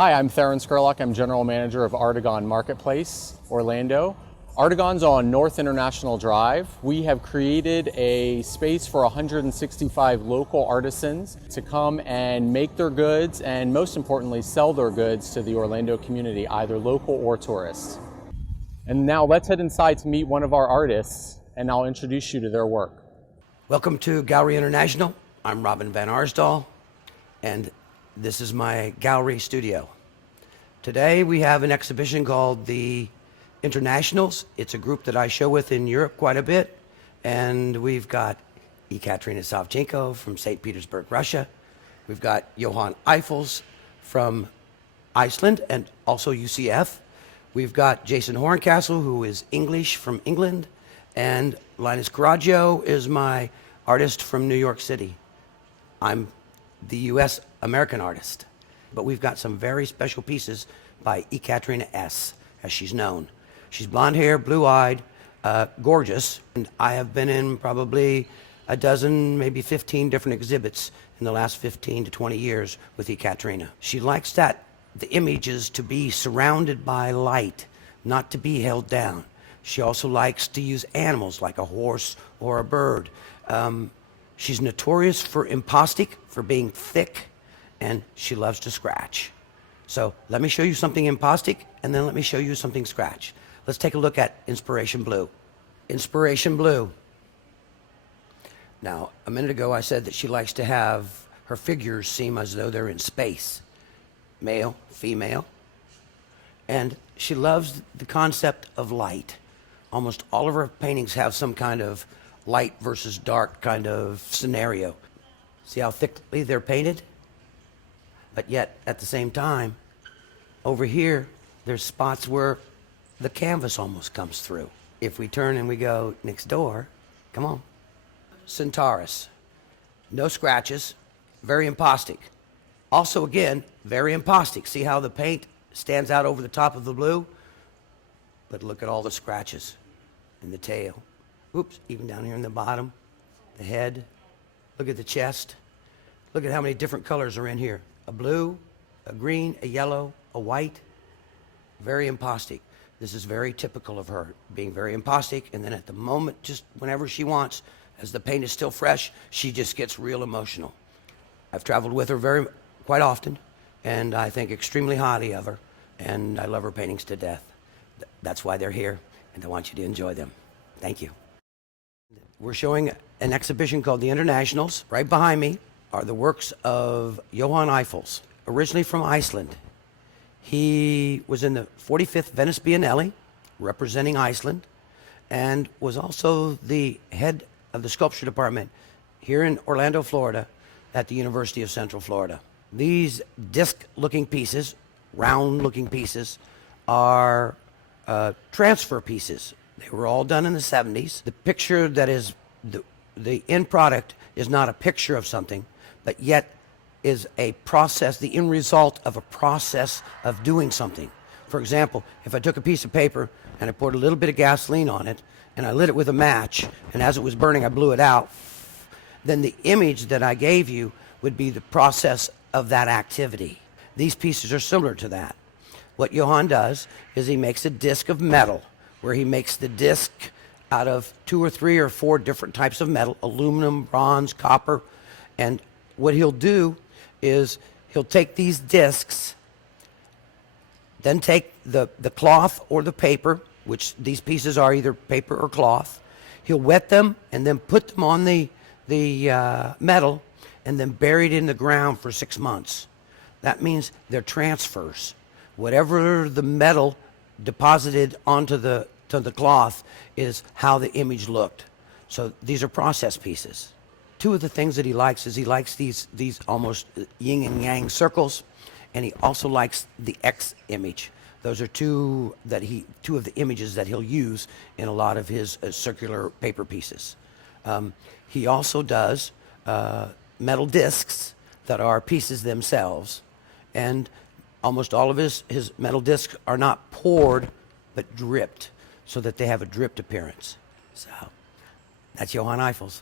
Hi, I'm Theron Skurlock. I'm General Manager of Artagon Marketplace, Orlando. Artagon's on North International Drive. We have created a space for 165 local artisans to come and make their goods and, most importantly, sell their goods to the Orlando community, either local or tourists. And now let's head inside to meet one of our artists, and I'll introduce you to their work. Welcome to Gallery International. I'm Robin Van Arsdal, and this is my gallery studio. Today we have an exhibition called the Internationals. It's a group that I show with in Europe quite a bit, and we've got Ekaterina Savchenko from St. Petersburg, Russia. We've got Johan Eiffels from Iceland and also UCF. We've got Jason Horncastle, who is English from England, and Linus Caraggio is my artist from New York City. I'm the US American artist, but we've got some very special pieces by Ekaterina S., as she's known. She's blonde hair, blue-eyed, gorgeous, and I have been in probably a dozen, maybe 15 different exhibits in the last 15 to 20 years with Ekaterina. She likes the images to be surrounded by light, not to be held down. She also likes to use animals like a horse or a bird. She's notorious for impostic, for being thick, and she loves to scratch. So let me show you something impostic, and then let me show you something scratch. Let's take a look at Inspiration Blue. Inspiration Blue. Now, a minute ago I said that she likes to have her figures seem as though they're in space. Male, female. And she loves the concept of light. Almost all of her paintings have some kind of light versus dark kind of scenario. See how thickly they're painted? But yet, at the same time, over here, there's spots where the canvas almost comes through. If we turn and we go next door, come on. Centaurus. No scratches, very impostic. Also, again, very impostic. See how the paint stands out over the top of the blue? But look at all the scratches in the tail. Oops, even down here in the bottom, the head. Look at the chest. Look at how many different colors are in here. A blue, a green, a yellow, a white. Very impostic. This is very typical of her, being very impostic, and then at the moment, just whenever she wants, as the paint is still fresh, she just gets real emotional. I've traveled with her quite often, and I think extremely highly of her, and I love her paintings to death. That's why they're here, and I want you to enjoy them. Thank you. We're showing an exhibition called the Internationals. Right behind me are the works of Johan Eiffels, originally from Iceland. He was in the 45th Venice Biennale, representing Iceland, and was also the head of the sculpture department here in Orlando, Florida, at the University of Central Florida. These disc-looking pieces, round-looking pieces, are transfer pieces. They were all done in the 70s. The picture that is the end product is not a picture of something, but yet is a process, the end result of a process of doing something. For example, if I took a piece of paper and I poured a little bit of gasoline on it and I lit it with a match, and as it was burning I blew it out, then the image that I gave you would be the process of that activity. These pieces are similar to that. What Johan does is he makes a disc of metal, where he makes the disc out of 2 or 3 or 4 different types of metal, aluminum, bronze, copper, and what he'll do is he'll take these discs, then take the cloth or the paper, which these pieces are either paper or cloth. He'll wet them and then put them on the metal and then bury it in the ground for 6 months. That means they're transfers. Whatever the metal deposited onto the cloth is how the image looked. So these are process pieces. 2 of the things that he likes is he likes these almost yin and yang circles, and he also likes the X image. Those are two of the images that he'll use in a lot of his circular paper pieces. He also does metal discs that are pieces themselves, and almost all of his metal discs are not poured but dripped, so that they have a dripped appearance. So that's Johan Eiffels.